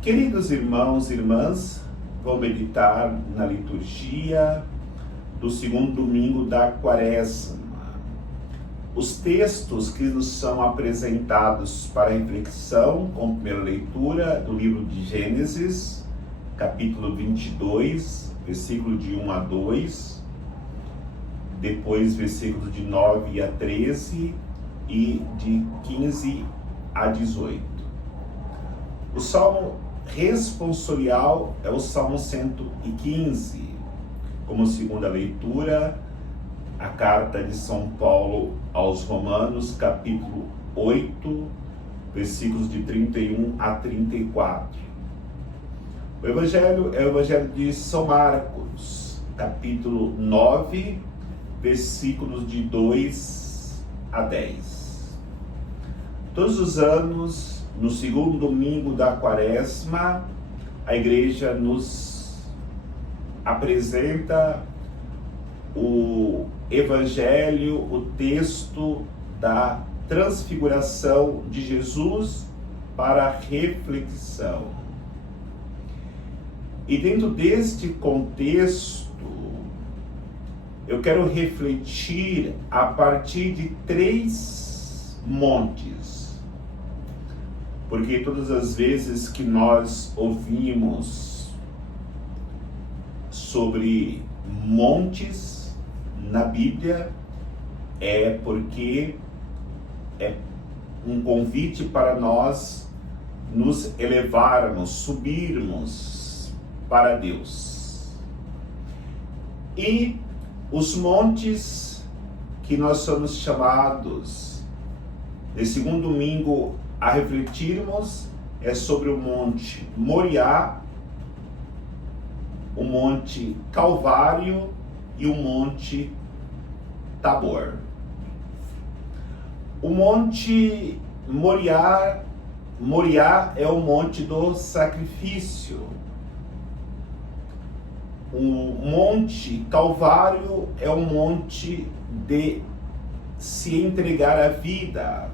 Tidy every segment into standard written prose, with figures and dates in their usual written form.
Queridos irmãos e irmãs, vou meditar na liturgia do segundo domingo da Quaresma. Os textos que nos são apresentados para reflexão, com primeira leitura do livro de Gênesis, capítulo 22, versículo de 1 a 2, depois versículos de 9 a 13 e de 15 a 18. O salmo responsorial é o Salmo 115, como segunda leitura, a carta de São Paulo aos Romanos, capítulo 8, versículos de 31 a 34. O Evangelho é o Evangelho de São Marcos, capítulo 9, versículos de 2 a 10. Todos os anos, no segundo domingo da Quaresma, a Igreja nos apresenta o Evangelho, o texto da transfiguração de Jesus para reflexão. E dentro deste contexto, eu quero refletir a partir de 3 montes. Porque todas as vezes que nós ouvimos sobre montes na Bíblia, é porque é um convite para nós nos elevarmos, subirmos para Deus. E os montes que nós somos chamados nesse segundo domingo a refletirmos é sobre o Monte Moriá, o Monte Calvário e o Monte Tabor. O Monte Moriá é o monte do sacrifício. O Monte Calvário é o monte de se entregar a vida.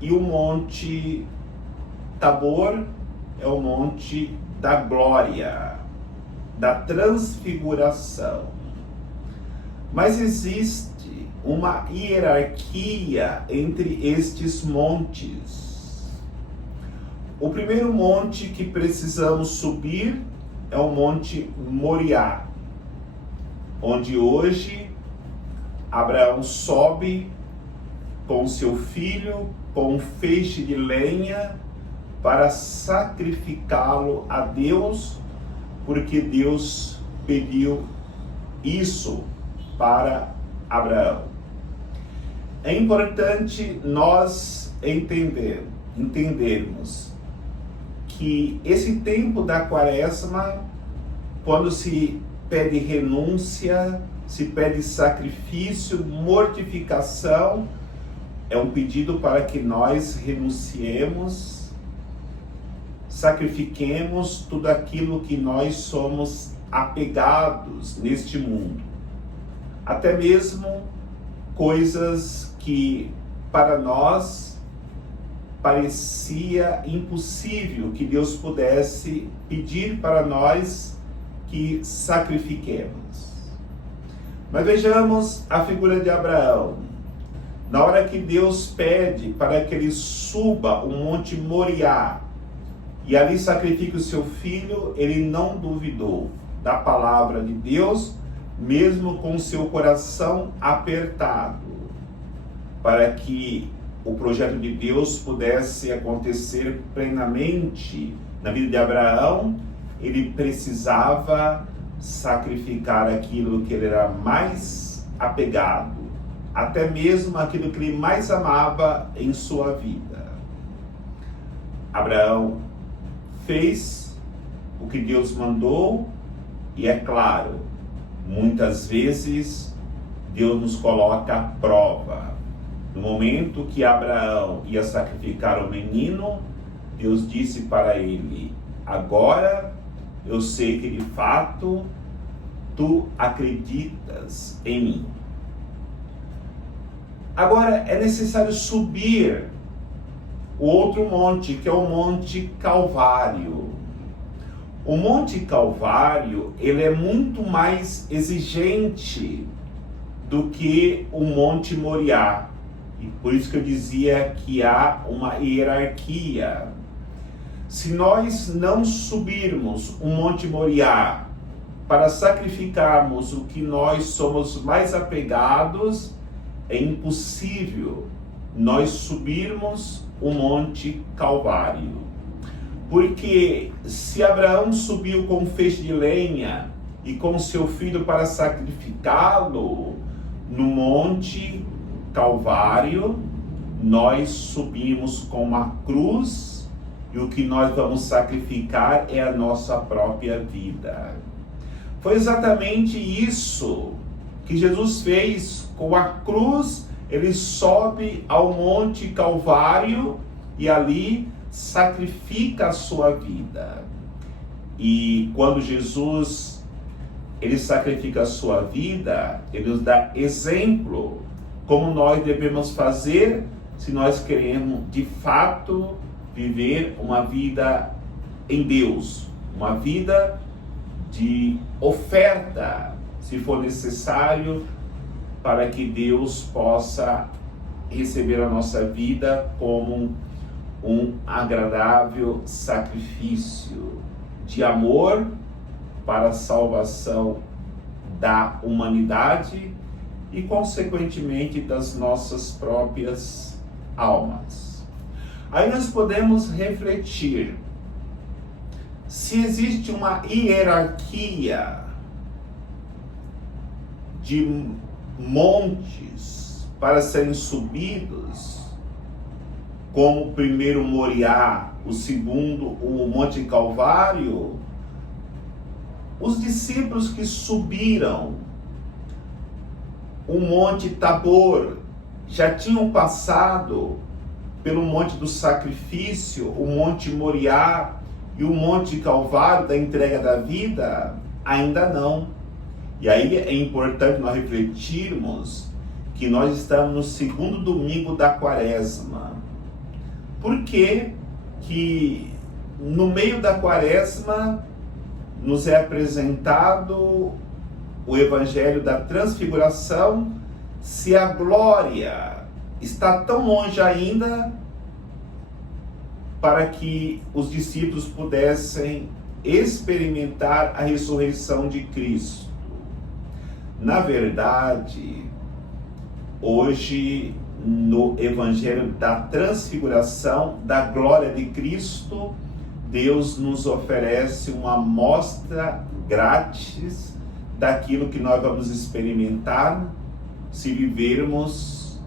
E o Monte Tabor é o monte da glória, da transfiguração. Mas existe uma hierarquia entre estes montes. O primeiro monte que precisamos subir é o Monte Moriá, onde hoje Abraão sobe com seu filho, com um feixe de lenha, para sacrificá-lo a Deus, porque Deus pediu isso para Abraão. É importante nós entendermos que esse tempo da Quaresma, quando se pede renúncia, se pede sacrifício, mortificação, é um pedido para que nós renunciemos, sacrifiquemos tudo aquilo que nós somos apegados neste mundo. Até mesmo coisas que para nós parecia impossível que Deus pudesse pedir para nós que sacrifiquemos. Mas vejamos a figura de Abraão. Na hora que Deus pede para que ele suba o Monte Moriá e ali sacrifique o seu filho, ele não duvidou da palavra de Deus, mesmo com seu coração apertado, para que o projeto de Deus pudesse acontecer plenamente na vida de Abraão. Ele precisava sacrificar aquilo que ele era mais apegado, até mesmo aquilo que ele mais amava em sua vida. Abraão fez o que Deus mandou, e é claro, muitas vezes Deus nos coloca à prova. No momento que Abraão ia sacrificar o menino, Deus disse para ele: agora eu sei que de fato tu acreditas em mim. Agora é necessário subir o outro monte, que é o Monte Calvário. O Monte Calvário, ele é muito mais exigente do que o Monte Moriá. E por isso que eu dizia que há uma hierarquia. Se nós não subirmos o Monte Moriá para sacrificarmos o que nós somos mais apegados, é impossível nós subirmos o Monte Calvário. Porque se Abraão subiu com um feixe de lenha e com seu filho para sacrificá-lo no Monte Calvário, nós subimos com uma cruz e o que nós vamos sacrificar é a nossa própria vida. Foi exatamente isso que Jesus fez com a cruz. Ele sobe ao Monte Calvário e ali sacrifica a sua vida. E quando Jesus ele sacrifica a sua vida, ele nos dá exemplo como nós devemos fazer se nós queremos de fato viver uma vida em Deus, uma vida de oferta, se for necessário, para que Deus possa receber a nossa vida como um agradável sacrifício de amor para a salvação da humanidade e, consequentemente, das nossas próprias almas. Aí nós podemos refletir se existe uma hierarquia de montes para serem subidos, como o primeiro Moriá, o segundo o Monte Calvário. Os discípulos que subiram o Monte Tabor já tinham passado pelo Monte do Sacrifício, o Monte Moriá e o Monte Calvário da entrega da vida? Ainda não. E aí é importante nós refletirmos que nós estamos no segundo domingo da Quaresma. Por que que no meio da Quaresma nos é apresentado o Evangelho da Transfiguração, se a glória está tão longe ainda para que os discípulos pudessem experimentar a ressurreição de Cristo? Na verdade, hoje, no Evangelho da Transfiguração, da glória de Cristo, Deus nos oferece uma amostra grátis daquilo que nós vamos experimentar se vivermos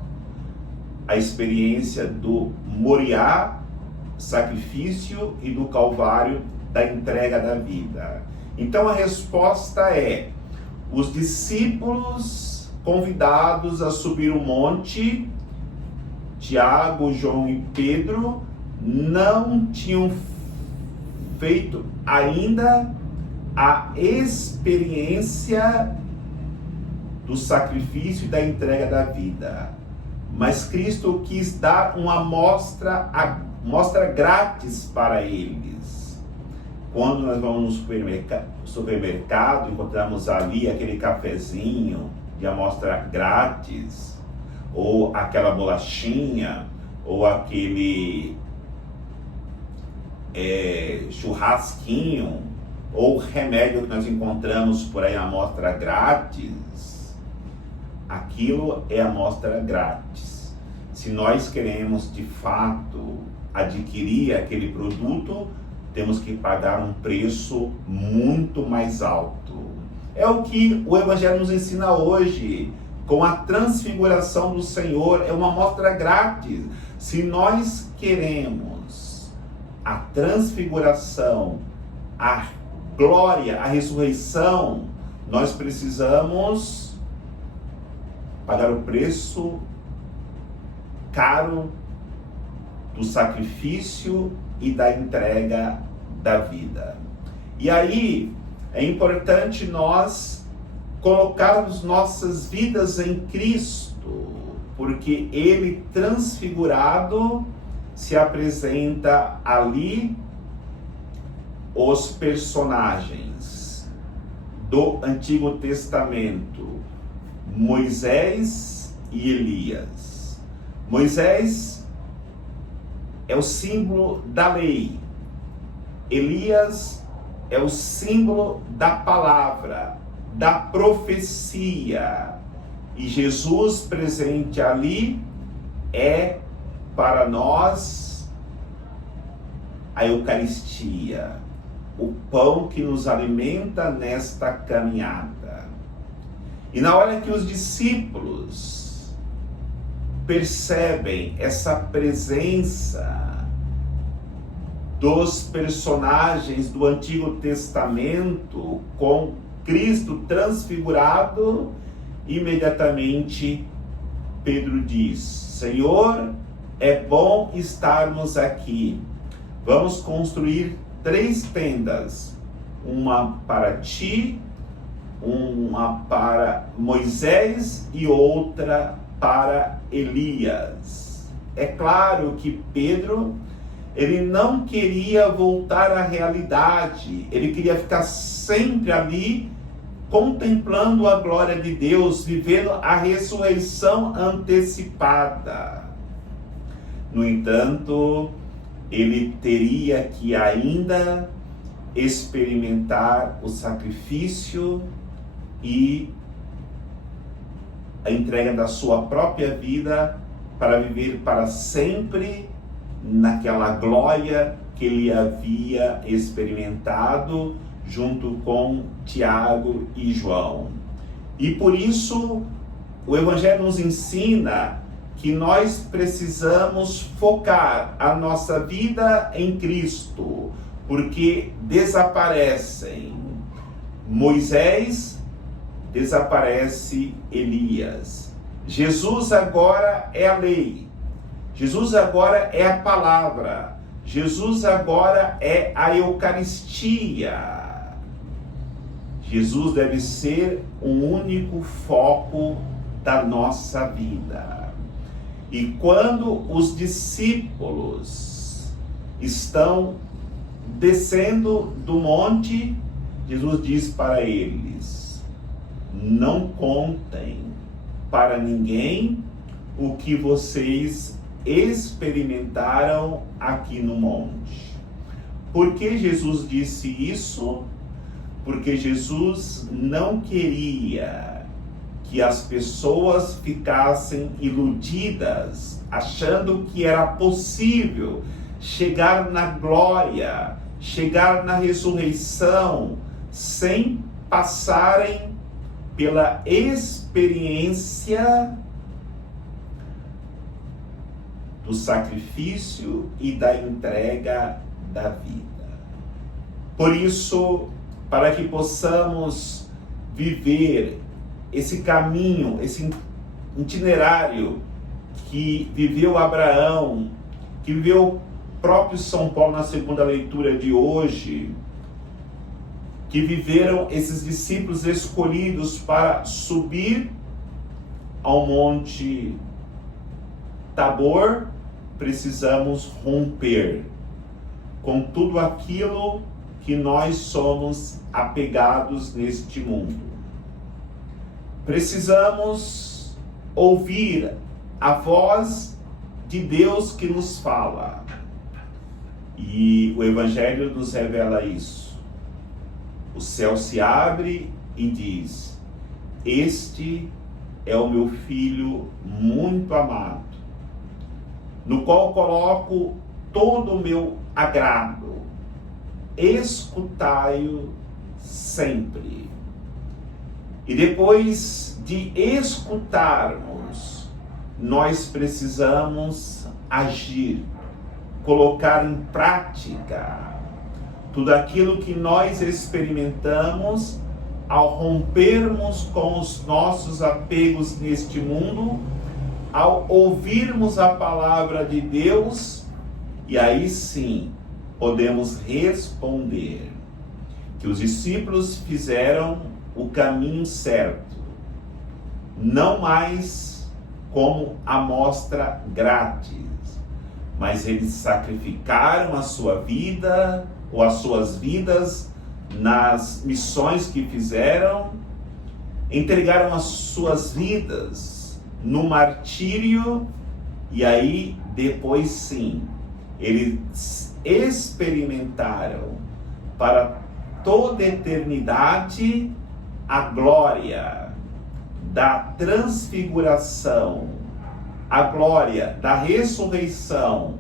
a experiência do Moriá, sacrifício, e do Calvário, da entrega da vida. Então a resposta é: os discípulos convidados a subir o monte, Tiago, João e Pedro, não tinham feito ainda a experiência do sacrifício e da entrega da vida. Mas Cristo quis dar uma amostra grátis para eles. Quando nós vamos no supermercado, encontramos ali aquele cafezinho de amostra grátis, ou aquela bolachinha, ou aquele churrasquinho, ou remédio que nós encontramos por aí, amostra grátis. Aquilo é amostra grátis. Se nós queremos de fato adquirir aquele produto, temos que pagar um preço muito mais alto. É o que o Evangelho nos ensina hoje, com a transfiguração do Senhor, é uma amostra grátis. Se nós queremos a transfiguração, a glória, a ressurreição, nós precisamos pagar o preço caro do sacrifício e da entrega da vida. E aí é importante nós colocarmos nossas vidas em Cristo, porque Ele transfigurado, se apresenta ali os personagens do Antigo Testamento, Moisés e Elias. Moisés é o símbolo da lei. Elias é o símbolo da palavra, da profecia. E Jesus presente ali é para nós a Eucaristia, o pão que nos alimenta nesta caminhada. E na hora que os discípulos percebem essa presença dos personagens do Antigo Testamento com Cristo transfigurado, imediatamente Pedro diz: Senhor, é bom estarmos aqui. Vamos construir 3 tendas, uma para ti, uma para Moisés e outra para Elias. É claro que Pedro, ele não queria voltar à realidade, ele queria ficar sempre ali, contemplando a glória de Deus, vivendo a ressurreição antecipada. No entanto, ele teria que ainda experimentar o sacrifício e a entrega da sua própria vida para viver para sempre naquela glória que ele havia experimentado junto com Tiago e João. E por isso o Evangelho nos ensina que nós precisamos focar a nossa vida em Cristo, porque desaparecem Moisés, desaparece Elias. Jesus agora é a lei, Jesus agora é a palavra, Jesus agora é a Eucaristia. Jesus deve ser o único foco da nossa vida. E quando os discípulos estão descendo do monte, Jesus diz para eles: não contem para ninguém o que vocês experimentaram aqui no monte. Por que Jesus disse isso? Porque Jesus não queria que as pessoas ficassem iludidas, achando que era possível chegar na glória, chegar na ressurreição, sem passarem pela experiência do sacrifício e da entrega da vida. Por isso, para que possamos viver esse caminho, esse itinerário que viveu Abraão, que viveu o próprio São Paulo na segunda leitura de hoje, que viveram esses discípulos escolhidos para subir ao Monte Tabor, precisamos romper com tudo aquilo que nós somos apegados neste mundo. Precisamos ouvir a voz de Deus que nos fala. E o Evangelho nos revela isso. O céu se abre e diz: este é o meu filho muito amado, no qual coloco todo o meu agrado. Escutai-o sempre. E depois de escutarmos, nós precisamos agir, colocar em prática tudo aquilo que nós experimentamos ao rompermos com os nossos apegos neste mundo, ao ouvirmos a palavra de Deus, e aí sim podemos responder que os discípulos fizeram o caminho certo, não mais como amostra grátis, mas eles sacrificaram a sua vida ou as suas vidas nas missões que fizeram, entregaram as suas vidas no martírio, e aí depois sim, eles experimentaram para toda a eternidade a glória da transfiguração, a glória da ressurreição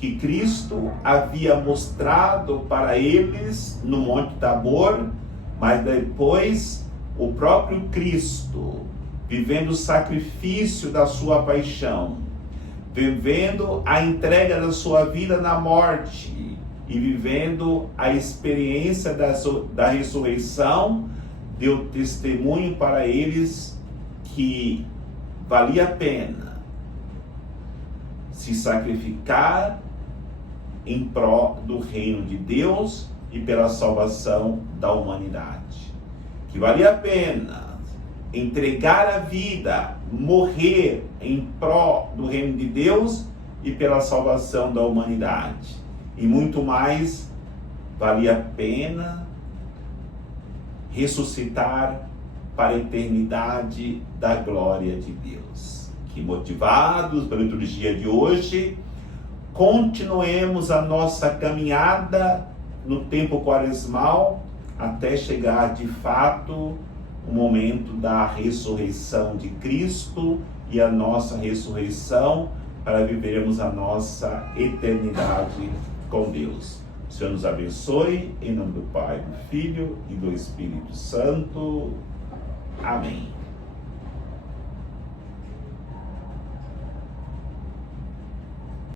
que Cristo havia mostrado para eles no Monte Tabor, mas depois o próprio Cristo, vivendo o sacrifício da sua paixão, vivendo a entrega da sua vida na morte e vivendo a experiência da ressurreição, deu testemunho para eles que valia a pena se sacrificar em prol do reino de Deus e pela salvação da humanidade. Que valia a pena entregar a vida, morrer em prol do reino de Deus e pela salvação da humanidade. E muito mais, valia a pena ressuscitar para a eternidade da glória de Deus. Que, motivados pela liturgia de hoje, continuemos a nossa caminhada no tempo quaresmal até chegar de fato o momento da ressurreição de Cristo e a nossa ressurreição para vivermos a nossa eternidade com Deus. O Senhor nos abençoe, em nome do Pai, do Filho e do Espírito Santo. Amém.